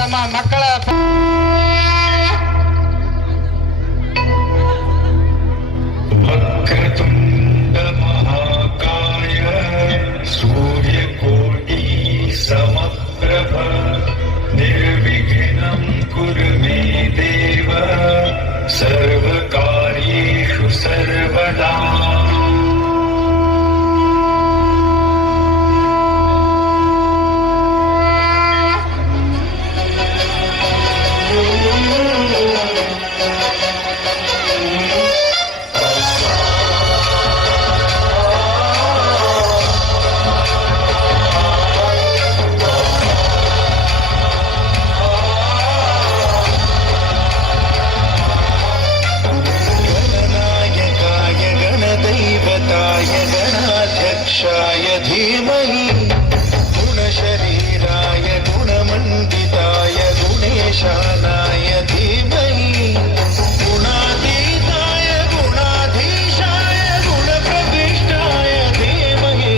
ತಮ್ಮ ಮಕ್ಕಳ ವಕ್ರತುಂಡ ಮಹಾಕಾಯ ಸೂರ್ಯಕೋಟಿ ಸಮಪ್ರಭ ನಿರ್ವಿಘ್ನಂ ಕುರು ಮೇ ದೇವ ಸರ್ವಕಾರ್ಯೇಷು ಸರ್ವದಾ. गणाध्यक्षाय धीमहि गुणशरीराय गुणमण्डिताय गुणेशानाय धीमहि गुणातीताय गुणाधीशाय गुणप्रविष्टाय धीमहि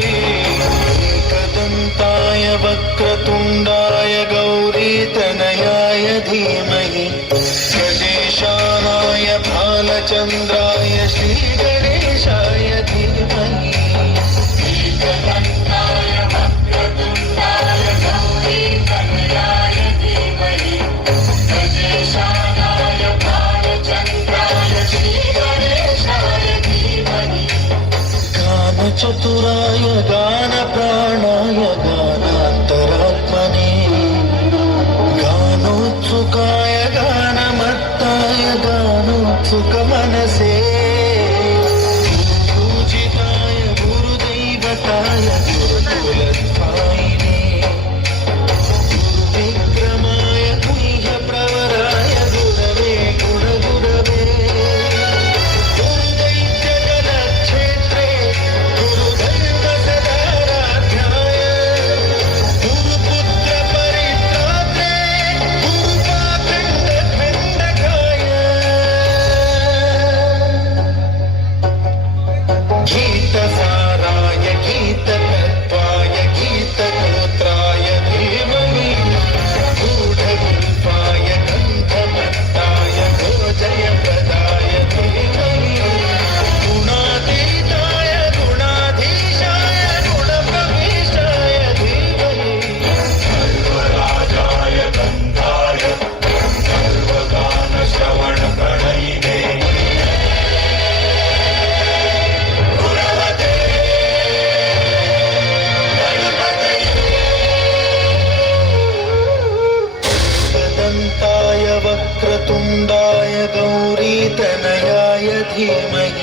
एकदन्ताय वक्रतुण्डाय गौरीतनयाय धीमहि गणेशानाय भालचन्द्राय श्रीगणेशाय धीमहि एकदन्ताय वक्रतुण्डाय गौरीतनयाय धीमहि गणेशानाय भालचन्द्राय श्रीगणेशाय धीमहि गानचतुराय गानप्राणाय गानान्तरात्मने गानोत्सुकाय गानमत्ताय गानोत्सुकमनसे पूजिताय गुरुदैवताय गुरुकुलस्थायिने गुरुविक्रमाय गुह्यप्रवराय गुरवे गुणगुरवे गुरुदैत्यगणक्षेत्रे गुरुदैवसदाराध्याय गुरुपुत्रपरित्रात्रे गुरुपाखण्डखण्डकाय गीतसाराय गीततत्त्वाय गीतगोत्राय धीमहि गूढगुल्फाय गन्धमत्ताय गोजयप्रदाय धीमहि गुणातीताय गुणाधीशाय गुणप्रविष्टाय धीमहि सर्वराजाय गन्धाय सर्वगानश्रवणप्रणयिने गुणवते एकदन्ताय वक्रतुण्डाय गौरीतनयाय धीमहि